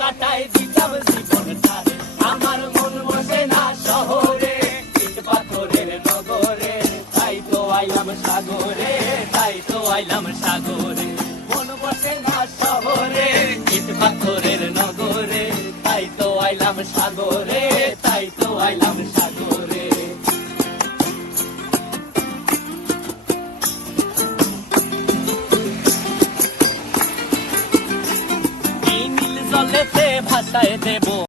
কাটাই দিতাম জীবনটারে। আমার মন বসে না শহরে, ইট পাথরের নগরে, তাই তো আইলাম সাগরে, তাই তো আইলাম সাগরে। মন বসে না শহরে, ইট পাথরের নগরে, তাই তো আইলাম সাগরে, তাই তো আইলাম সাগরে। এই নীল জলেতে ভাসায় দেব